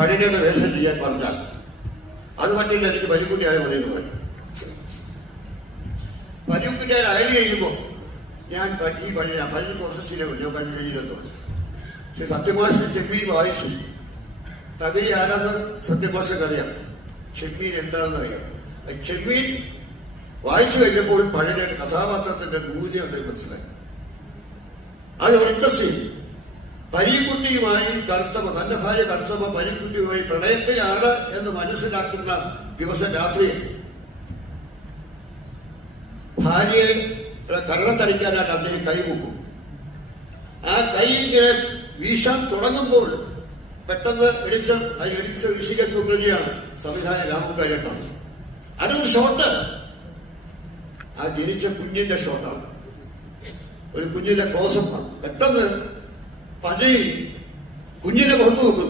പഴനിയുടെ വേഷം ചെയ്യാൻ പറഞ്ഞാൽ അത് പറ്റില്ല, എനിക്ക് പരിക്കുട്ടിയായ മതി എന്ന് പറയും. പരിക്കുട്ടിയാൽ അയൽ ചെയ്യുമ്പോൾ ഞാൻ ഈ പണി 15 വർഷത്തിലാണ് ഞാൻ പണി ചെയ്തെത്തുള്ളൂ. പക്ഷെ സത്യമാഷ് ചെമ്മീൻ വായിച്ചു. തകഴി ആരാന്ന് സത്യമാഷക്ക് അറിയാം, ചെമ്മീൻ എന്താണെന്ന് അറിയാം. ചെമ്മീൻ വായിച്ചു കഴിഞ്ഞപ്പോൾ പഴയ കഥാപാത്രത്തിന്റെ മൂല്യം അദ്ദേഹം മനസ്സിലായി. അത് ഇൻട്രസ്റ്റിംഗ്. പരീക്കുട്ടിയുമായി കറുത്തമ്മ, തന്റെ ഭാര്യ കറുത്തമ്മ പരീക്കുട്ടിയുമായി പ്രണയത്തിലാണ് എന്ന് മനസ്സിലാക്കുന്ന ദിവസം രാത്രിയിൽ ഭാര്യയെ കരണത്തടിക്കാനായിട്ട് അദ്ദേഹം കൈമുക്കും. ആ കൈ ഇങ്ങനെ വീശാൻ തുടങ്ങുമ്പോൾ പെട്ടെന്ന് അതിലെടുത്ത ഋഷിക സുബ്രജിയാണ് സംവിധാനം രാമുകാരിയാണ്. അടുത്ത ഷോട്ട് ആ ജനിച്ച കുഞ്ഞിന്റെ ഷോട്ടാണ്, ഒരു കുഞ്ഞിന്റെ ക്ലോസപ്പാണ്. പെട്ടെന്ന് പഴയ കുഞ്ഞിനെ പുറത്തു നോക്കുന്നു.